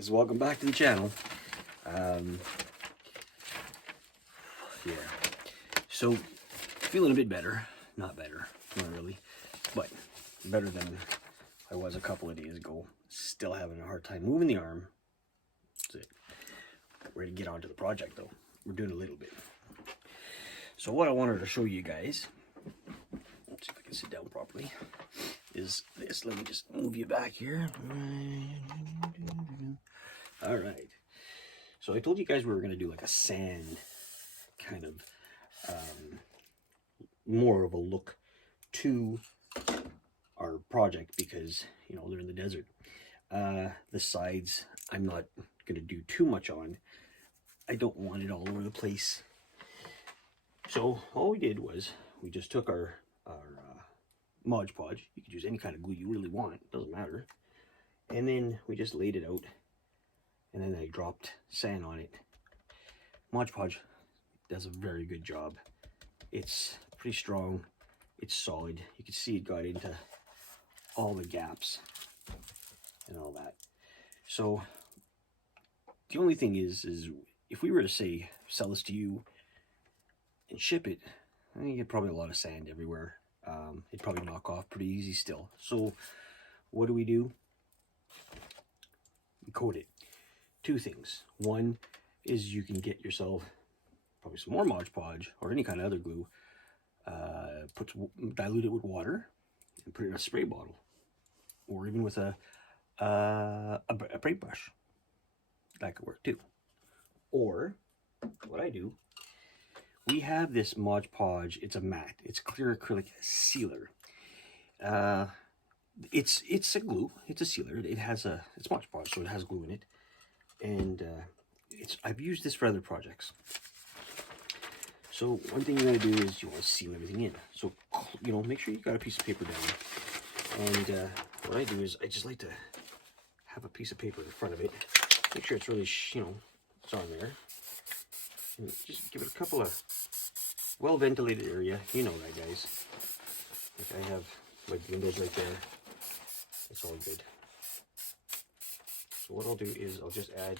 guys, welcome back to the channel. Yeah, so feeling a bit better. Not better, not really, but better than I was a couple of days ago. Still having a hard time moving the arm. That's it. Ready to get on to the project though. We're doing a little bit. So what I wanted to show you guys, let's see if I can sit down properly, is this. Let me just move you back here. All right. So I told you guys we were going to do like a sand kind of, more of a look to our project because, you know, they're in the desert. The sides, I'm not going to do too much on. I don't want it all over the place. So all we did was we just took our Mod Podge. You could use any kind of glue you really want, it doesn't matter. And then we just laid it out, and then I dropped sand on it. Mod Podge does a very good job. It's pretty strong, it's solid. You can see it got into all the gaps and all that. So the only thing is if we were to say sell this to you and ship it, I think you get probably a lot of sand everywhere. It'd probably knock off pretty easy still. So what do? We coat it. Two things. One is you can get yourself probably some more Mod Podge or any kind of other glue. Dilute it with water and put it in a spray bottle, or even with a paintbrush. That could work too. Or what I do, we have this Mod Podge. It's a matte. It's clear acrylic sealer. It's a glue. It's a sealer. It's Mod Podge, so it has glue in it. And I've used this for other projects. So one thing you want to do is you want to seal everything in. So, you know, make sure you got a piece of paper down. And what I do is I just like to have a piece of paper in front of it. Make sure it's really, you know, it's on there. And just give it a couple of well-ventilated area. You know that, guys. Like I have like windows right there. It's all good. So what I'll do is I'll just add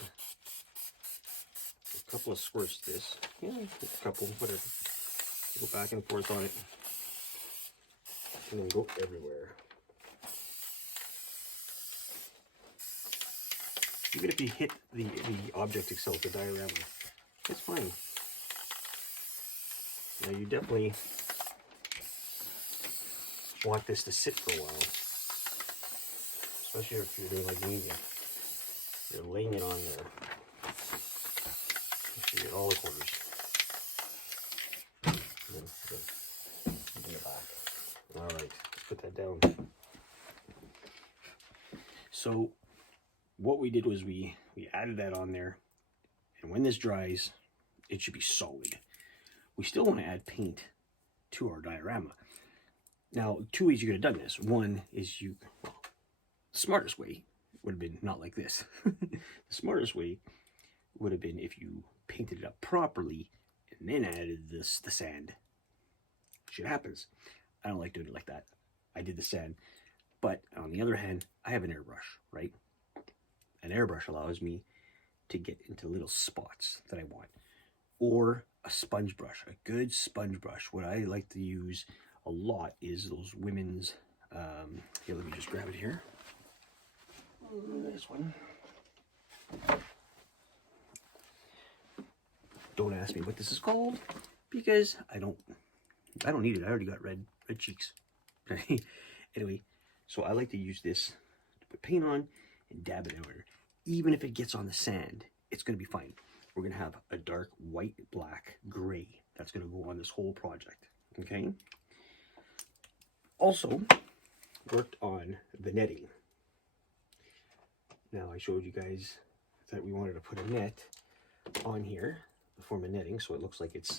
a couple of squirts to this. Yeah, a couple, whatever. Go back and forth on it. And then go everywhere. Even if you hit the object itself, the diorama, it's fine. Now you definitely want this to sit for a while. Especially if you're doing like me. You're laying it on there. Make sure you get all the corners. And then in the back. All right, let's put that down. So what we did was we added that on there, and when this dries, it should be solid. We still want to add paint to our diorama. Now, two ways you could have done this. One is the smartest way would have been not like this. The smartest way would have been if you painted it up properly and then added the sand. Shit happens. I don't like doing it like that. I did the sand. But on the other hand, I have an airbrush, right? An airbrush allows me to get into little spots that I want. Or a sponge brush, a good sponge brush. What I like to use a lot is those women's, here, let me just grab it here. This one. Don't ask me what this is called, because I don't need it. I already got red cheeks. Anyway, so I like to use this to put paint on and dab it everywhere. Even if it gets on the sand, it's going to be fine. We're going to have a dark white, black, gray. That's going to go on this whole project. Okay? Also, worked on the netting. Now, I showed you guys that we wanted to put a net on here, the form of netting, so it looks like it's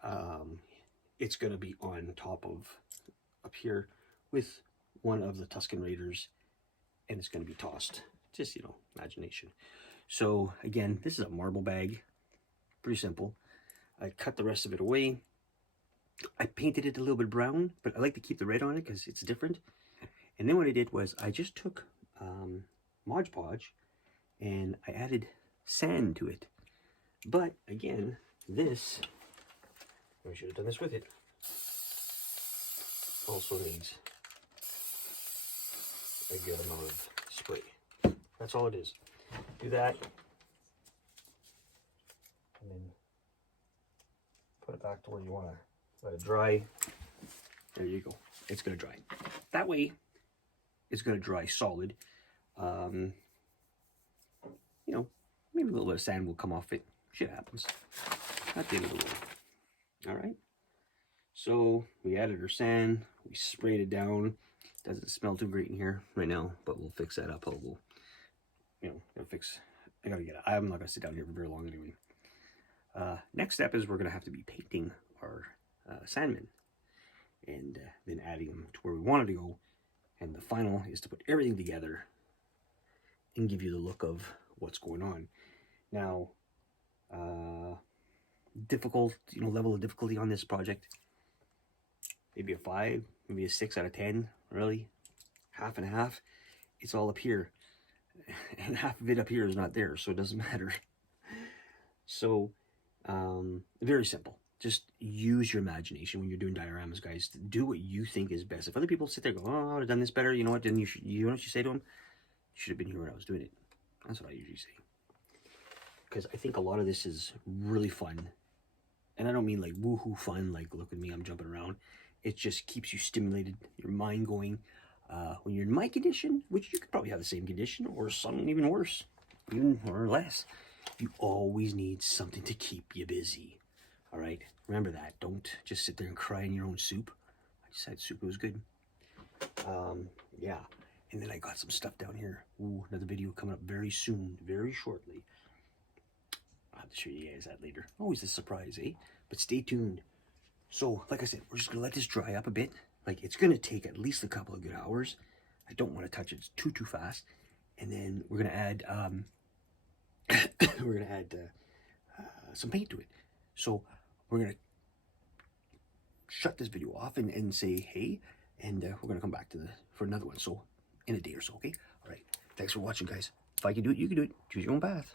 going to be on top of, up here, with one of the Tusken Raiders, and it's going to be tossed. Just, you know, imagination. So, again, this is a marble bag. Pretty simple. I cut the rest of it away. I painted it a little bit brown, but I like to keep the red on it because it's different. And then what I did was I just took Mod Podge and I added sand to it. But again, this, I should have done this with it, also needs a good amount of spray. That's all it is. Do that, and then put it back to where you want to let it dry. There you go. It's going to dry. That way, it's going to dry solid. You know, maybe a little bit of sand will come off it. Shit happens. At the end of the world. All right. So we added our sand. We sprayed it down. Doesn't smell too great in here right now, but we'll fix that up. We'll, you know, I gotta get it. I'm not gonna sit down here for very long anyway. Next step is we're gonna have to be painting our sandmen, and then adding them to where we wanted to go. And the final is to put everything together and give you the look of what's going on. Now, difficult, you know, level of difficulty on this project, maybe a 5, maybe a 6 out of 10, really, half and half. It's all up here, and half of it up here is not there, so it doesn't matter. So, very simple. Just use your imagination when you're doing dioramas, guys. Do what you think is best. If other people sit there and go, oh, I would have done this better, you know what, then you know what you say to them? You should have been here when I was doing it. That's what I usually say. Because I think a lot of this is really fun. And I don't mean like woohoo fun, like look at me, I'm jumping around. It just keeps you stimulated, your mind going. When you're in my condition, which you could probably have the same condition, or something even worse, even or less, you always need something to keep you busy. All right, remember that. Don't just sit there and cry in your own soup. I just had soup, it was good. Yeah, and then I got some stuff down here. Ooh, another video coming up very soon, very shortly. I'll have to show you guys that later. Always a surprise, eh? But stay tuned. So, like I said, we're just going to let this dry up a bit. Like, it's going to take at least a couple of good hours. I don't want to touch it too fast. And then we're going to add, some paint to it. So, we're going to shut this video off and say, hey, and we're going to come back for another one. So, in a day or so, okay? All right. Thanks for watching, guys. If I can do it, you can do it. Choose your own path.